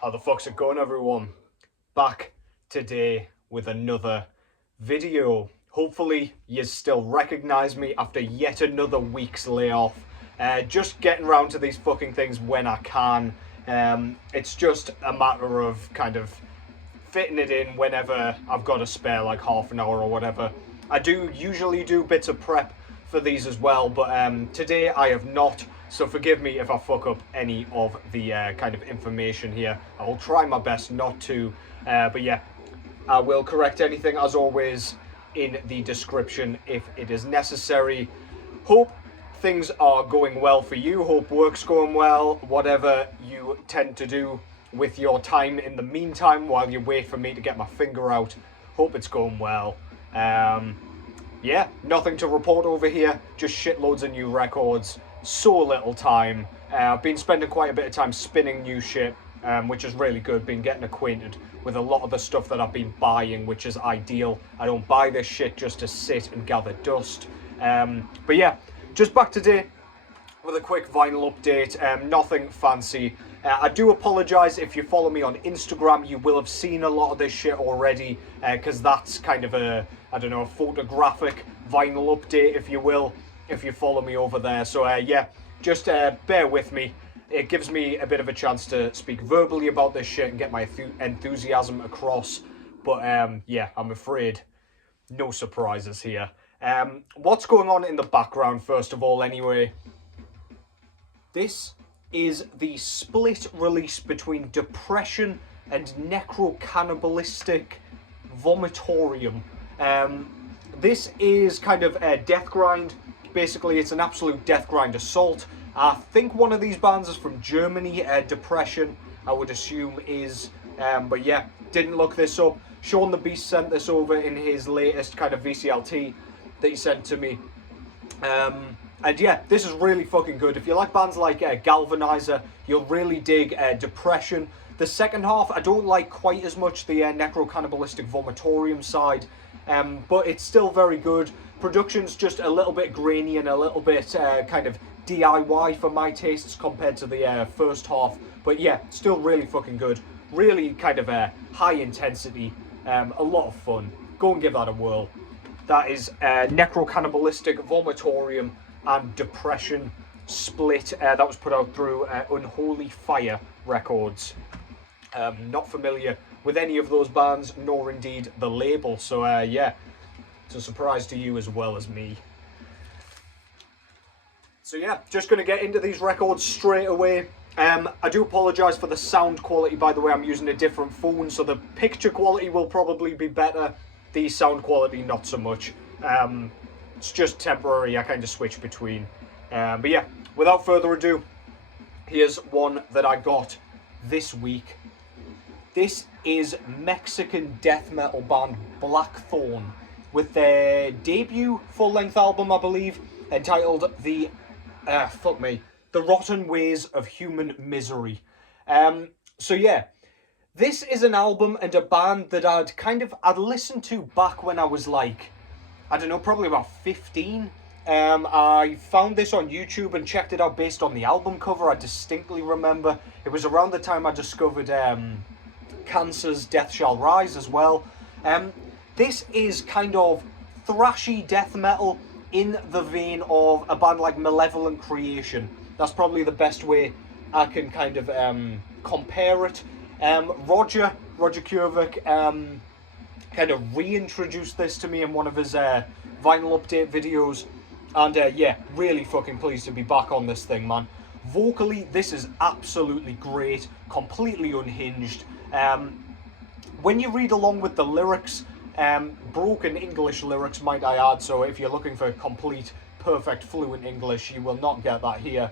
How the fuck's it going, everyone? Back today with another video. Hopefully you still recognise me after yet another week's layoff. Just getting around to these fucking things when I can. It's just a matter of kind of fitting it in whenever I've got a spare, like half an hour or whatever. I do usually do bits of prep for these as well, but today I have not. So forgive me if I fuck up any of the kind of information here. I will try my best not to, but yeah, I will correct anything as always in the description if it is necessary. Hope things are going well for you. Hope work's going well. Whatever you tend to do with your time in the meantime while you wait for me to get my finger out. Hope it's going well. Yeah, nothing to report over here. Just shitloads of new records. So little time. I've been spending quite a bit of time spinning new shit, which is really good. Been getting acquainted with a lot of the stuff that I've been buying, which is ideal. I don't buy this shit just to sit and gather dust. But yeah, just back today with a quick vinyl update. Nothing fancy. I do apologise if you follow me on Instagram. You will have seen a lot of this shit already, because that's kind of a, I don't know, a photographic vinyl update, if you will, if you follow me over there. So yeah, just bear with me. It gives me a bit of a chance to speak verbally about this shit and get my enthusiasm across. But yeah, I'm afraid no surprises here. What's going on in the background, first of all, anyway? This is the split release between Depression and Necrocannibalistic Vomitorium. This is kind of a death grind. Basically, it's an absolute death grind assault. I think one of these bands is from Germany. Depression, I would assume, is. But yeah, didn't look this up. Sean the Beast sent this over in his latest kind of VCLT that he sent to me. And yeah, this is really fucking good. If you like bands like Galvanizer, you'll really dig Depression. The second half, I don't like quite as much the Necrocannibalistic Vomitorium side, but it's still very good. Production's just a little bit grainy and a little bit kind of DIY for my tastes compared to the first half. But yeah, still really fucking good. Really kind of high intensity, a lot of fun. Go and give that a whirl. That is Necrocannibalistic Vomitorium and Depression split. That was put out through Unholy Fire Records. Not familiar with any of those bands, nor indeed the label. So yeah, it's a surprise to you as well as me. So yeah, just going to get into these records straight away. I do apologise for the sound quality, by the way. I'm using a different phone, so the picture quality will probably be better. The sound quality, not so much. It's just temporary. I kind of switch between. But yeah, without further ado, here's one that I got this week. This is Mexican death metal band Blackthorn with their debut full-length album, I believe, entitled The Rotten Ways of Human Misery. So yeah, this is an album and a band that I'd listened to back when I was like, I don't know, probably about 15. I found this on YouTube and checked it out based on the album cover. I distinctly remember it was around the time I discovered Cancer's Death Shall Rise as well. This is kind of thrashy death metal in the vein of a band like Malevolent Creation. That's probably the best way I can kind of compare it. Roger Kurvik kind of reintroduced this to me in one of his vinyl update videos, and yeah, really fucking pleased to be back on this thing, man. Vocally, this is absolutely great, completely unhinged. When you read along with the lyrics, broken English lyrics, might I add, so if you're looking for complete, perfect, fluent English, you will not get that here.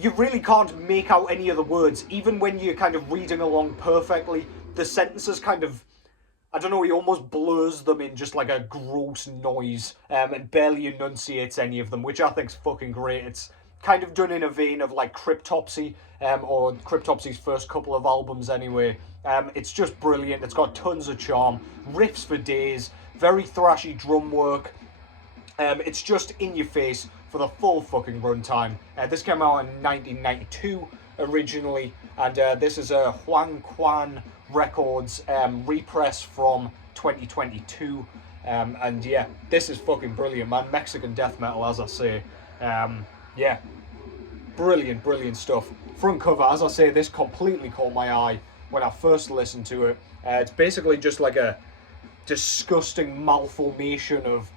You really can't make out any of the words, even when you're kind of reading along perfectly. The sentences kind of, I don't know, he almost blurs them in just like a gross noise, and barely enunciates any of them, which I think's fucking great. It's kind of done in a vein of like Cryptopsy, or Cryptopsy's first couple of albums anyway. It's just brilliant. It's got tons of charm, riffs for days, very thrashy drum work. It's just in your face for the full fucking runtime. This came out in 1992, originally, and this is a Huang Quan Records repress from 2022. And yeah, this is fucking brilliant, man. Mexican death metal, as I say. Yeah, brilliant stuff. Front cover, as I say, this completely caught my eye when I first listened to it. It's basically just like a disgusting malformation of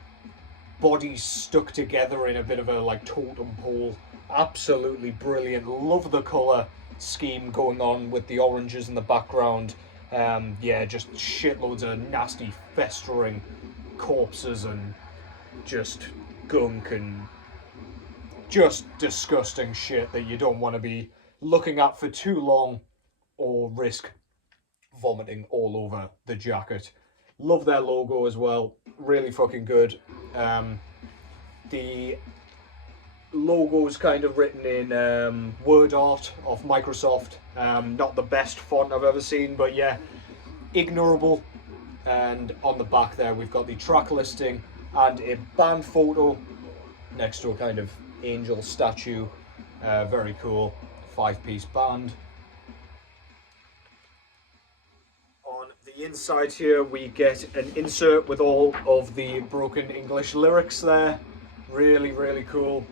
bodies stuck together in a bit of a like totem pole. Absolutely brilliant. Love the colour scheme going on with the oranges in the background. Yeah, just shitloads of nasty festering corpses and just gunk and just disgusting shit that you don't want to be looking at for too long or risk vomiting all over the jacket. Love their logo as well, really fucking good. The logo's kind of written in word art of Microsoft. Not the best font I've ever seen, but yeah, ignorable. And on the back there we've got the track listing and a band photo next to a kind of angel statue. Very cool, 5-piece band. On the inside here we get an insert with all of the broken English lyrics there. Really cool.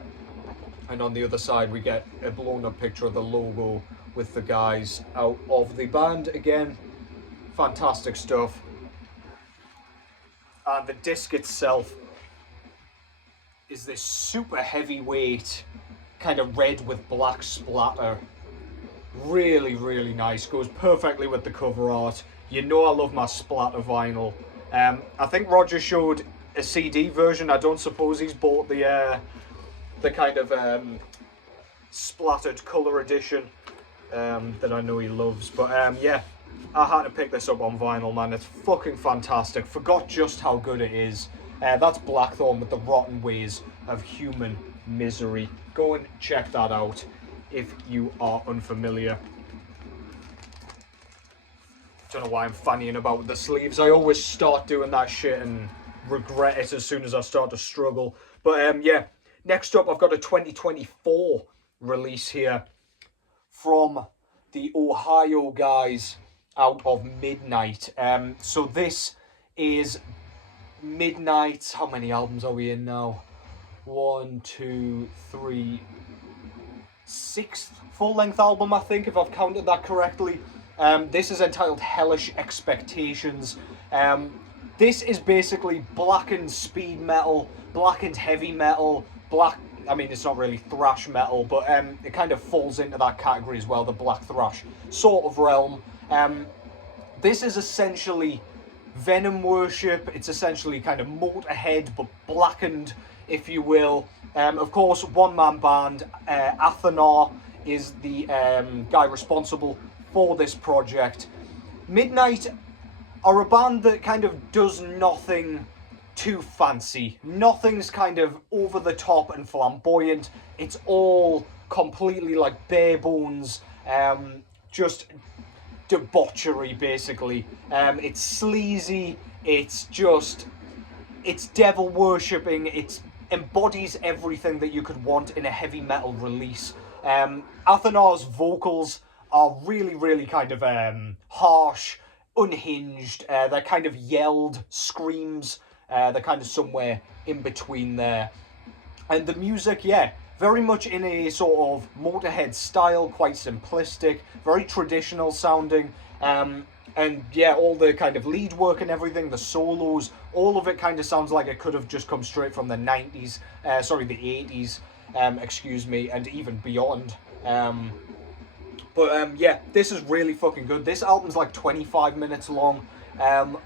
And on the other side we get a blown up picture of the logo with the guys out of the band. Again, fantastic stuff. And the disc itself is this super heavyweight kind of red with black splatter. Really nice. Goes perfectly with the cover art. You know I love my splatter vinyl. I think Roger showed a CD version. I don't suppose he's bought the kind of splattered colour edition that I know he loves. But yeah, I had to pick this up on vinyl, man. It's fucking fantastic. Forgot just how good it is. That's Blackthorn with the Rotten Ways of Human Misery. Go and check that out if you are unfamiliar. Don't know why I'm fannying about with the sleeves. I always start doing that shit and regret it as soon as I start to struggle. But yeah, next up I've got a 2024 release here from the Ohio guys out of Midnight. So this is Midnight. How many albums are we in now? 1, 2, 3, 6th full-length album, I think, if I've counted that correctly. This is entitled Hellish Expectations. This is basically blackened speed metal, blackened heavy metal, I mean, it's not really thrash metal, but it kind of falls into that category as well, the black thrash sort of realm. This is essentially Venom worship. It's essentially kind of Motorhead, but blackened, if you will. Of course, one-man band. Athanar is the guy responsible for this project. Midnight are a band that kind of does nothing too fancy. Nothing's kind of over the top and flamboyant. It's all completely like bare bones, just debauchery basically. It's sleazy, it's devil worshipping, it embodies everything that you could want in a heavy metal release. Athanar's vocals are really kind of harsh, unhinged. They're kind of yelled screams. They're kind of somewhere in between there. And the music, yeah, very much in a sort of Motorhead style, quite simplistic, very traditional sounding. And yeah, all the kind of lead work and everything, the solos, all of it kind of sounds like it could have just come straight from the 90s, sorry, the 80s, excuse me, and even beyond. But yeah, this is really fucking good. This album's like 25 minutes long,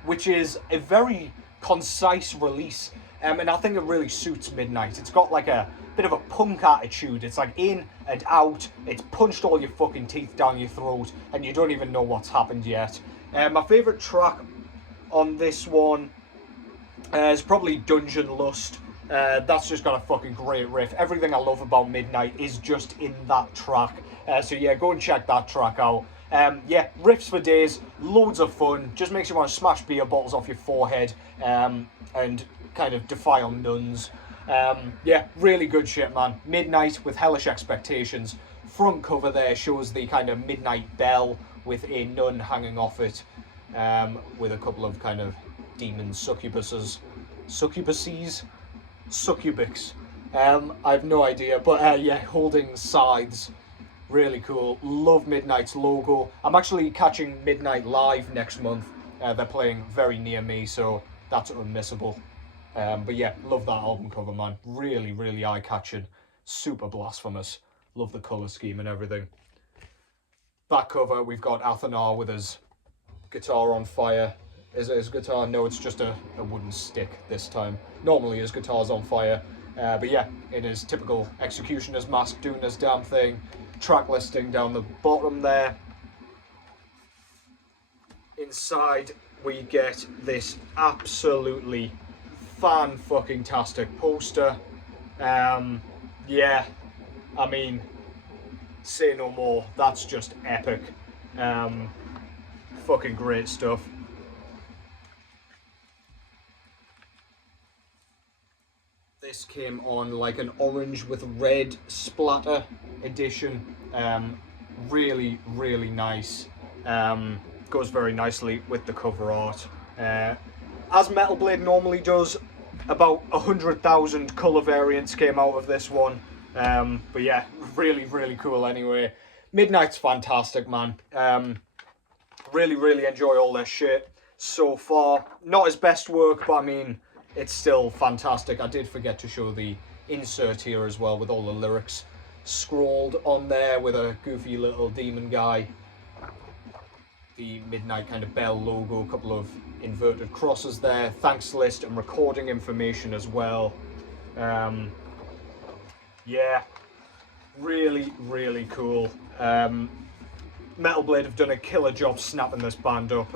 which is a very concise release, and I think it really suits Midnight. It's got like a bit of a punk attitude. It's like in and out. It's punched all your fucking teeth down your throat, and you don't even know what's happened yet. My favourite track on this one is probably Dungeon Lust. That's just got a fucking great riff. Everything I love about Midnight is just in that track. So yeah, go and check that track out. Yeah, riffs for days, loads of fun, just makes you want to smash beer bottles off your forehead, and kind of defile nuns. Yeah, really good shit, man. Midnight with Hellish Expectations front cover there shows the kind of midnight bell with a nun hanging off it, with a couple of kind of demon succubuses. Succubix. I have no idea, but yeah, holding scythes. Really cool. Love Midnight's logo. I'm actually catching Midnight live next month. They're playing very near me, so that's unmissable. But yeah, love that album cover, man. Really, really eye-catching. Super blasphemous. Love the colour scheme and everything. Back cover, we've got Athanar with his guitar on fire. Is it his guitar? No, it's just a wooden stick this time. Normally his guitar's on fire. But yeah, in his typical executioner's mask, doing his damn thing. Track listing down the bottom there. Inside, we get this absolutely fan-fucking-tastic poster. Yeah, I mean, say no more. That's just epic. Fucking great stuff. This came on like an orange with red splatter edition. Really, really nice. Goes very nicely with the cover art. As Metal Blade normally does, about 100,000 colour variants came out of this one. But yeah, really, really cool anyway. Midnight's fantastic, man. Really, really enjoy all their shit so far. Not his best work, but I mean, it's still fantastic. I did forget to show the insert here as well with all the lyrics scrolled on there with a goofy little demon guy. The Midnight kind of bell logo, a couple of inverted crosses there, thanks list and recording information as well. Yeah, really, really cool. Metal Blade have done a killer job snapping this band up.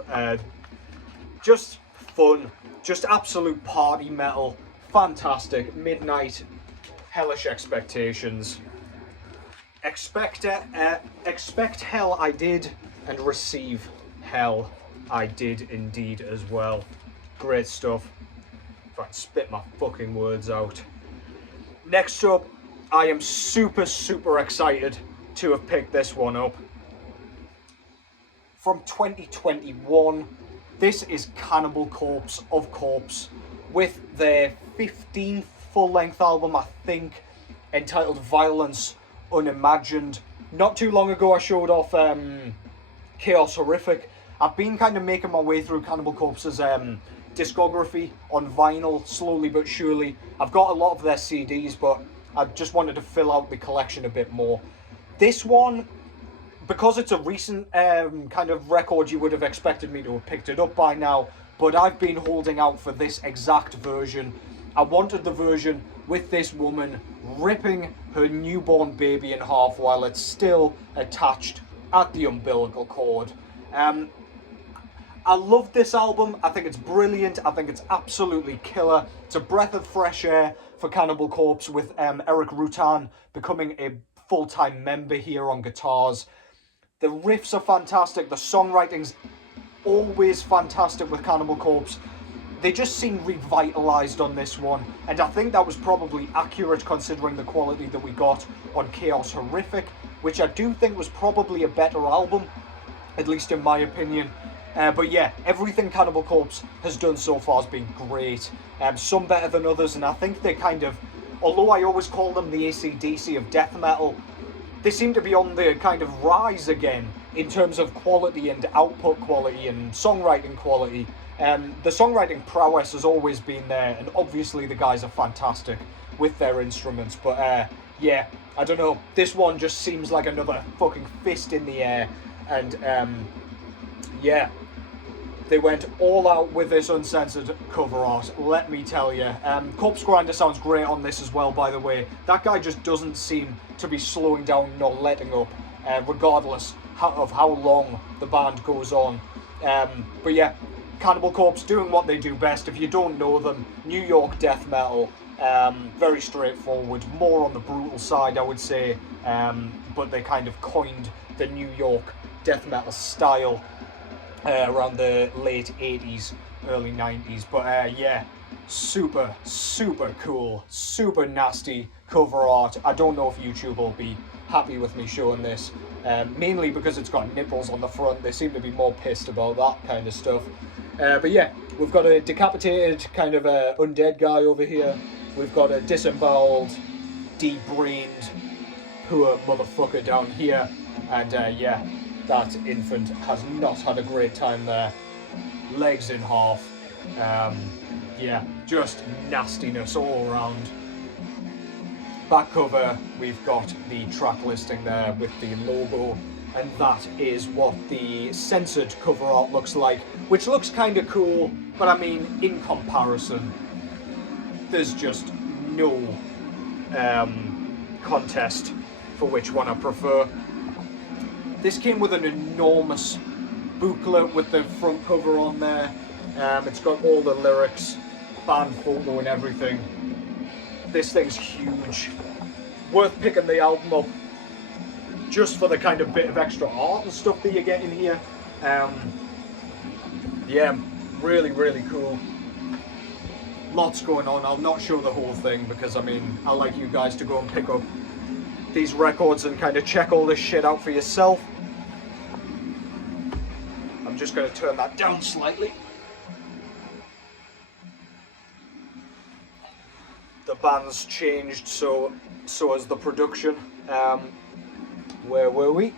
Just fun, just absolute party metal, fantastic. Midnight, hellish expectations. Expect hell I did, and receive hell I did indeed as well. Great stuff. If I can spit my fucking words out. Next up, I am super, super excited to have picked this one up. From 2021, this is Cannibal Corpse of Corpse with their 15th full-length album, I think, entitled Violence Unimagined. Not too long ago I showed off Chaos Horrific. I've been kind of making my way through Cannibal Corpse's discography on vinyl, slowly but surely. I've got a lot of their CDs, but I just wanted to fill out the collection a bit more. This one, because it's a recent kind of record, you would have expected me to have picked it up by now, but I've been holding out for this exact version. I wanted the version with this woman ripping her newborn baby in half while it's still attached at the umbilical cord. I love this album. I think it's brilliant. I think it's absolutely killer. It's a breath of fresh air for Cannibal Corpse, with Eric Rutan becoming a full-time member here on guitars. The riffs are fantastic. The songwriting's always fantastic with Cannibal Corpse. They just seem revitalized on this one, and I think that was probably accurate considering the quality that we got on Chaos Horrific, which I do think was probably a better album, at least in my opinion. But yeah, everything Cannibal Corpse has done so far has been great. Some better than others, and I think they kind of, although I always call them the AC/DC of death metal, they seem to be on the kind of rise again in terms of quality and output quality and songwriting quality. The songwriting prowess has always been there, and obviously the guys are fantastic with their instruments, but yeah, I don't know, this one just seems like another fucking fist in the air, and yeah, they went all out with this uncensored cover art, let me tell you. Corpse Grinder sounds great on this as well, by the way. That guy just doesn't seem to be slowing down nor letting up, regardless of how long the band goes on. But yeah, Cannibal Corpse doing what they do best. If you don't know them, New York death metal, very straightforward, more on the brutal side, I would say, but they kind of coined the New York death metal style around the late 80s, early 90s, but yeah, super, super cool, super nasty cover art. I don't know if YouTube will be happy with me showing this, mainly because it's got nipples on the front. They seem to be more pissed about that kind of stuff. But yeah, we've got a decapitated kind of undead guy over here. We've got a disemboweled, debrained, poor motherfucker down here. And yeah, that infant has not had a great time there. Legs in half. Yeah, just nastiness all around. Back cover, we've got the track listing there with the logo, and that is what the censored cover art looks like, which looks kind of cool, but I mean, in comparison, there's just no contest for which one I prefer. This came with an enormous booklet with the front cover on there. It's got all the lyrics, band photo and everything. This thing's huge. Worth picking the album up just for the kind of bit of extra art and stuff that you get in here. Yeah, really, really cool. Lots going on. I'll not show the whole thing because, I mean, I like you guys to go and pick up these records and kind of check all this shit out for yourself. I'm just going to turn that down slightly. The band's changed, so has the production. Where were we?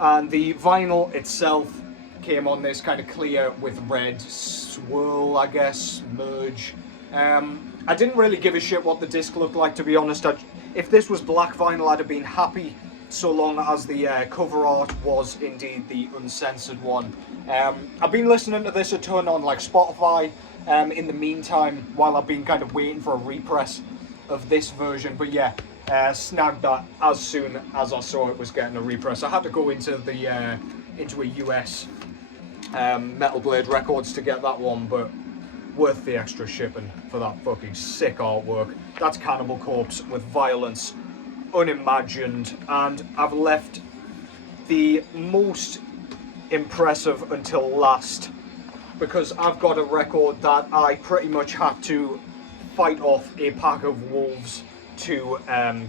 And the vinyl itself came on this kind of clear with red swirl, I guess, merge. I didn't really give a shit what the disc looked like, to be honest. If this was black vinyl, I'd have been happy, so long as the cover art was indeed the uncensored one. I've been listening to this a ton on like Spotify in the meantime, while I've been kind of waiting for a repress of this version. But yeah, snagged that as soon as I saw it was getting a repress. I had to go into the into a US Metal Blade Records to get that one, but worth the extra shipping for that fucking sick artwork. That's Cannibal Corpse with Violence, Unimagined, and I've left the most impressive until last, because I've got a record that I pretty much had to fight off a pack of wolves to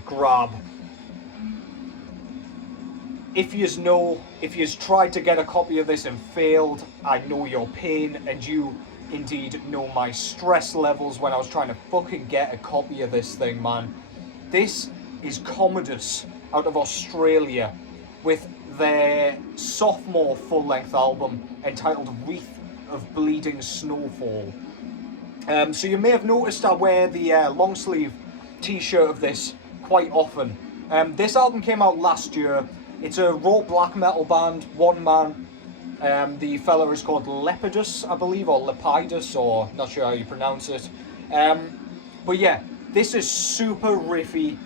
grab. If you's tried to get a copy of this and failed, I know your pain, and you indeed know my stress levels when I was trying to fucking get a copy of this thing, man. This is Commodus out of Australia with their sophomore full-length album entitled Wreath of Bleeding Snowfall. So you may have noticed I wear the long sleeve t-shirt of this quite often. This album came out last year. It's a raw black metal band, one man. The fella is called Lepidus, I believe, or Lepidus, or not sure how you pronounce it. But yeah, this is super riffy,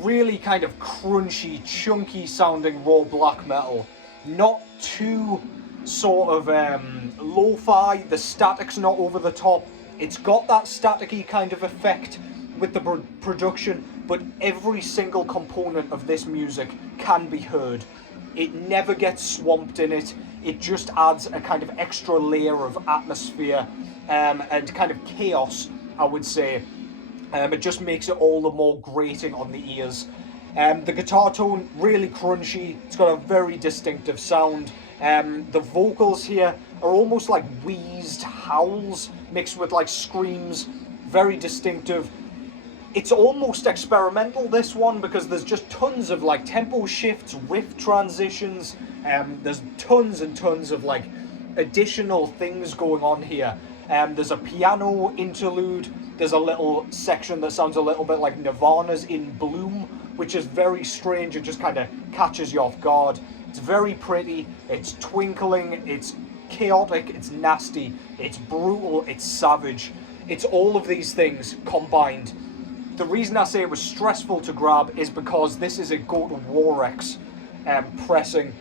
really kind of crunchy, chunky sounding raw black metal. Not too sort of lo-fi, the static's not over the top. It's got that staticky kind of effect with the production, but every single component of this music can be heard. It never gets swamped in it. It just adds a kind of extra layer of atmosphere and kind of chaos, I would say. It just makes it all the more grating on the ears. The guitar tone, really crunchy. It's got a very distinctive sound. The vocals here are almost like wheezed howls mixed with like screams. Very distinctive. It's almost experimental, this one, because there's just tons of like tempo shifts, riff transitions. There's tons and tons of like additional things going on here. There's a piano interlude. There's a little section that sounds a little bit like Nirvana's In Bloom, which is very strange. It just kind of catches you off guard. It's very pretty. It's twinkling. It's chaotic. It's nasty. It's brutal. It's savage. It's all of these things combined. The reason I say it was stressful to grab is because this is a Go to Warex pressing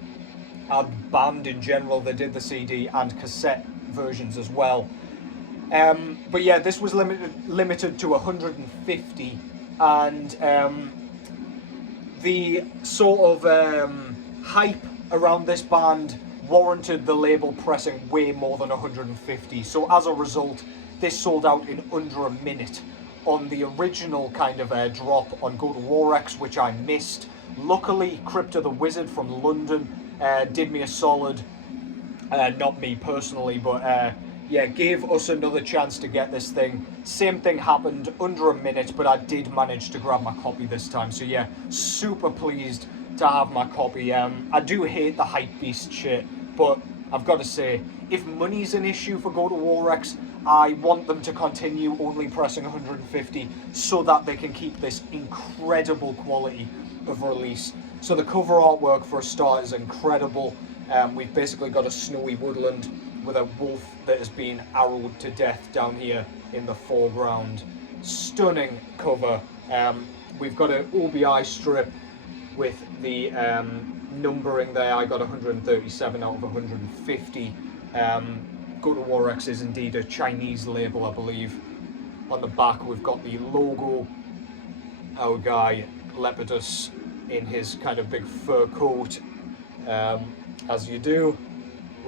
and band in general. They did the CD and cassette versions as well. But yeah, this was limited to 150, and the sort of hype around this band warranted the label pressing way more than 150. So as a result, this sold out in under a minute on the original kind of drop on Go to Warrex, which I missed. Luckily, Crypto the Wizard from London did me a solid. Not me personally, but yeah, gave us another chance to get this thing. Same thing happened under a minute, but I did manage to grab my copy this time. So yeah, super pleased to have my copy. I do hate the hypebeast shit, but I've got to say, if money's an issue for Go to Warrex, I want them to continue only pressing 150 so that they can keep this incredible quality of release. So the cover artwork for a start is incredible. We've basically got a snowy woodland with a wolf that has been arrowed to death down here in the foreground. Stunning cover. We've got an OBI strip with the numbering there. I got 137 out of 150. Go to Warrex is indeed a Chinese label, I believe. On the back we've got the logo. Our guy Lepidus in his kind of big fur coat, as you do,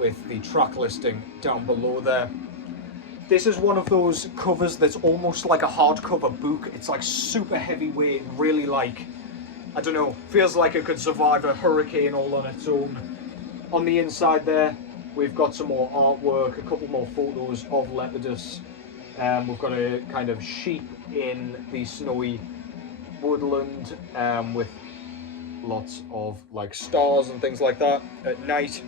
with the track listing down below there. This is one of those covers that's almost like a hardcover book. It's like super heavyweight, really like, I don't know, feels like it could survive a hurricane all on its own. On the inside there, we've got some more artwork, a couple more photos of Lepidus. We've got a kind of sheep in the snowy woodland with lots of like stars and things like that at night.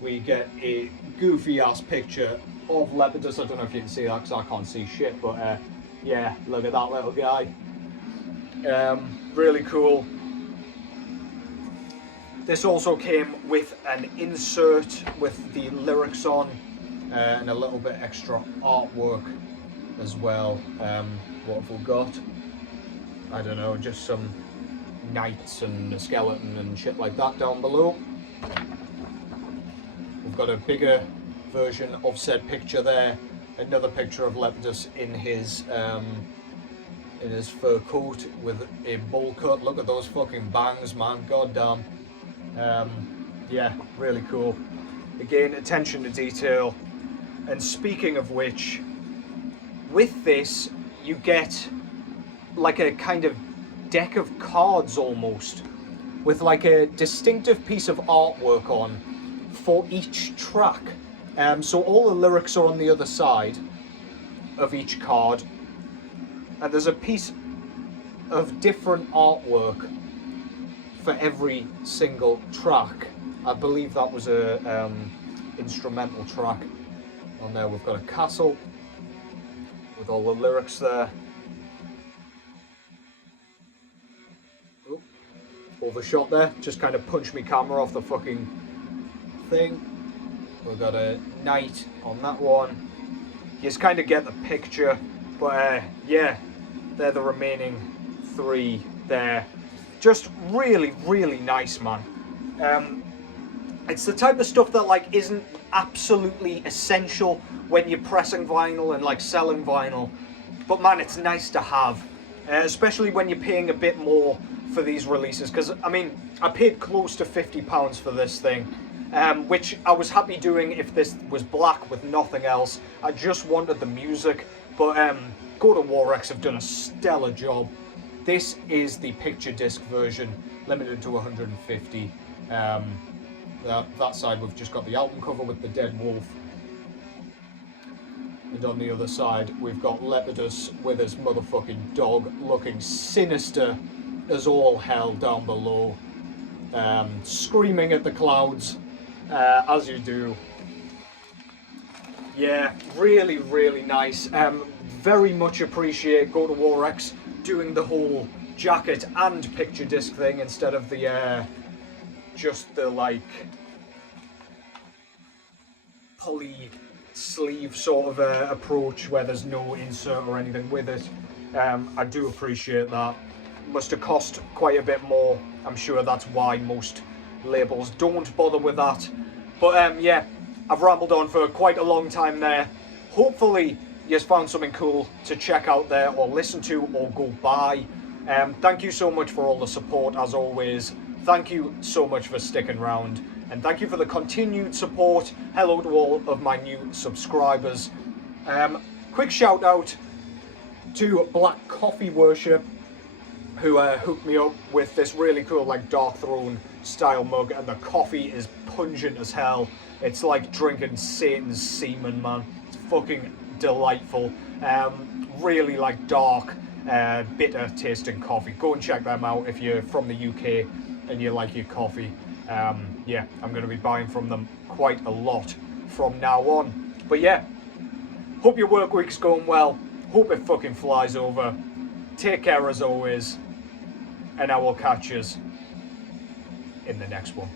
We get a goofy ass picture of Lepidus. I don't know if you can see that because I can't see shit, but yeah, look at that little guy. Really cool. This also came with an insert with the lyrics on and a little bit extra artwork as well. What have we got? I don't know, just some knights and a skeleton and shit like that down below. We've got a bigger version of said picture there. Another picture of Lepidus in his fur coat with a bowl cut. Look at those fucking bangs, man. God damn. Yeah, really cool. Again, attention to detail. And speaking of which, with this you get like a kind of deck of cards almost, with like a distinctive piece of artwork on for each track. So all the lyrics are on the other side of each card, and there's a piece of different artwork for every single track. I believe that was a instrumental track. On there we've got a castle with all the lyrics there. Oh, overshot there, just kind of punched me camera off the fucking thing. We've got a knight on that one. You just kind of get the picture, but yeah, they're the remaining three there. Just really, really nice, man. It's the type of stuff that like isn't absolutely essential when you're pressing vinyl and like selling vinyl, but man, it's nice to have, especially when you're paying a bit more for these releases. Because I mean, I paid close to £50 for this thing, which I was happy doing if this was black with nothing else. I just wanted the music, but Go to Warrex have done a stellar job. This is the picture disc version, limited to 150. That side we've just got the album cover with the dead wolf, and on the other side we've got Lepidus with his motherfucking dog, looking sinister as all hell down below, screaming at the clouds, as you do. Yeah, really, really nice. Very much appreciate Go to Warrex doing the whole jacket and picture disc thing instead of the just the like poly sleeve sort of approach where there's no insert or anything with it. I do appreciate that. Must have cost quite a bit more. I'm sure that's why most labels don't bother with that. But yeah, I've rambled on for quite a long time there. Hopefully you've found something cool to check out there or listen to or go buy. Thank you so much for all the support as always. Thank you so much for sticking around, and thank you for the continued support. Hello to all of my new subscribers. Quick shout out to Black Coffee Worship, who hooked me up with this really cool like Dark Throne style mug, and the coffee is pungent as hell. It's like drinking Satan's semen, man. It's fucking delightful. Really like dark, bitter tasting coffee. Go and check them out if you're from the UK and you like your coffee. Yeah, I'm going to be buying from them quite a lot from now on. But yeah, hope your work week's going well. Hope it fucking flies over. Take care as always. And I will catch you in the next one.